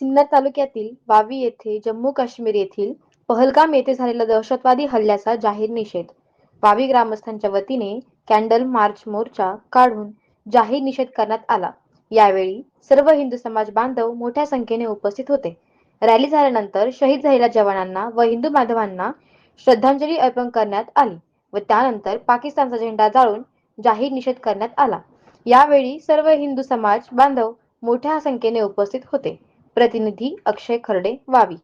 सिन्नर तालुक्यातील वावी येथे जम्मू काश्मीर येथील पहलगाम येथे झालेला दहशतवादी हल्ल्याचा जाहीर निषेध. वावी ग्रामस्थांच्या वतीने कॅन्डल मार्च मोर्चा काढून जाहीर निषेध करण्यात आला. यावेळी सर्व हिंदू समाज बांधव मोठ्या संख्येने उपस्थित होते. रॅली झाल्यानंतर शहीद झालेल्या जवानांना व हिंदू बांधवांना श्रद्धांजली अर्पण करण्यात आली व त्यानंतर पाकिस्तानचा झेंडा जाळून जाहीर निषेध करण्यात आला. यावेळी सर्व हिंदू समाज बांधव मोठ्या संख्येने उपस्थित होते. प्रतिनिधी अक्षय खर्डे वावी.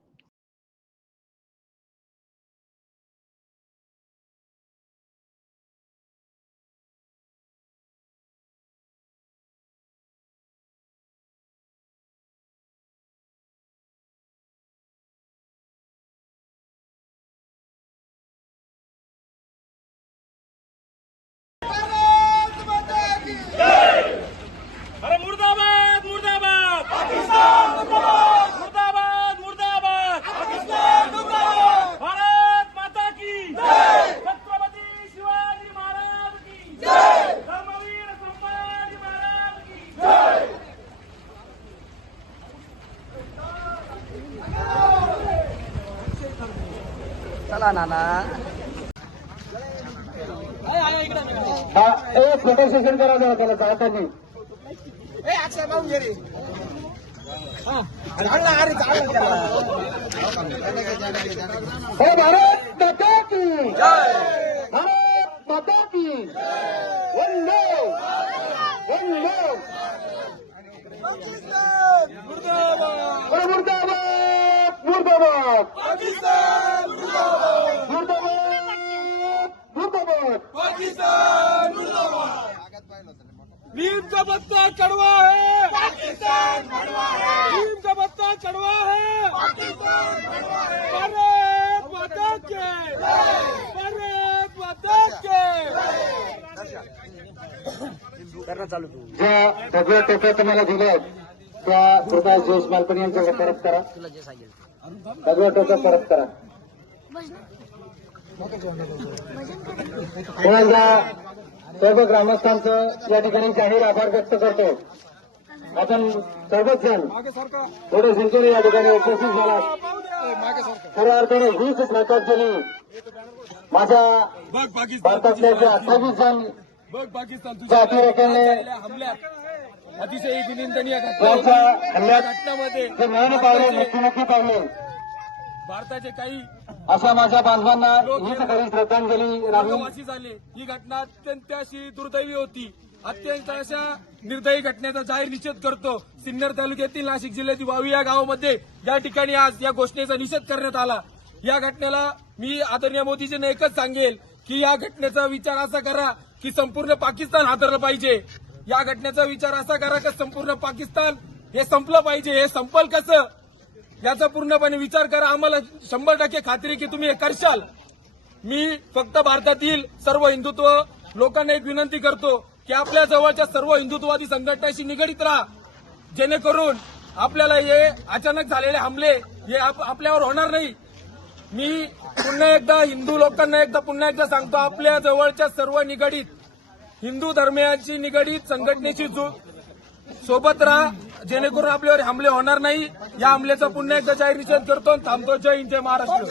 चला नाना. हा एक फोटो सेशन करा जरा त्याला हे. भारत माता की. भारत माता की. नीम का पत्ता कड़वा है पाकिस्तान नीम का पत्ता कड़वा है भारत माता के भारत माता के. ज्या सगळ्या टोप्या तुम्हाला दिल्या त्या हृदय जोश मालपणी यांच्याकडे परत करा. तुला जे सांगेल सगळ्या टोप्या परत करा. सर्व ग्रामस्थांचं या ठिकाणी जाहीर आभार व्यक्त करतो. आपण सर्वच जण थोडे संख्येने या ठिकाणी उपस्थित झाला. खऱ्या अर्थाने हीच श्रद्धांजली माझ्या भारतातल्या जे अठ्ठावीस जण बघ पाकिस्तान तुझ्या जाती रकाने हमल्यात अतिशय निंदनीय हल्ल्यात घटनामध्ये जे मरण पावले मृत्युमुखी पावले. भारताचे काही अशा माझ्या बांधवांना हीच खरी श्रद्धांजली लोकवासी झाले. ही घटना अत्यंत अशी दुर्दैवी होती. अत्यंत अशा निर्दयी घटनेचा जाहीर निषेध करतो. सिन्नर तालुक्यातील नाशिक जिल्ह्यातील वावी या गावामध्ये या ठिकाणी आज या घोषणेचा निषेध करण्यात आला. या घटनेला मी आदरणीय मोदीजींना एकच सांगेल की या घटनेचा विचार असा करा की संपूर्ण पाकिस्तान हादरलं पाहिजे. या घटनेचा विचार असा करा की संपूर्ण पाकिस्तान हे संपलं पाहिजे. हे संपल कसं? याचा पूर्णपणे विचार करा. आम्हाला शंभर टक्के खात्री की तुम्ही हे करशाल. मी फक्त भारतातील सर्व हिंदुत्व लोकांना एक विनंती करतो की आपल्या जवळच्या सर्व हिंदुत्ववादी संघटनाशी निगडीत राहा. जेणेकरून आपल्याला हे अचानक झालेले हमले हे आप- आपल्यावर होणार नाही. मी पुन्हा एकदा हिंदू लोकांना एकदा पुन्हा एकदा सांगतो आपल्या जवळच्या सर्व निगडीत हिंदू धर्मियांची निगडीत संघटनेची जो सोबत राहा. जेणेकरून आपल्यावर हमले होणार नाही. या हमल्याचा पुन्हा एकदा जाहीर निषेध करतो आणि थांबतो. जय हिंद जय महाराष्ट्र.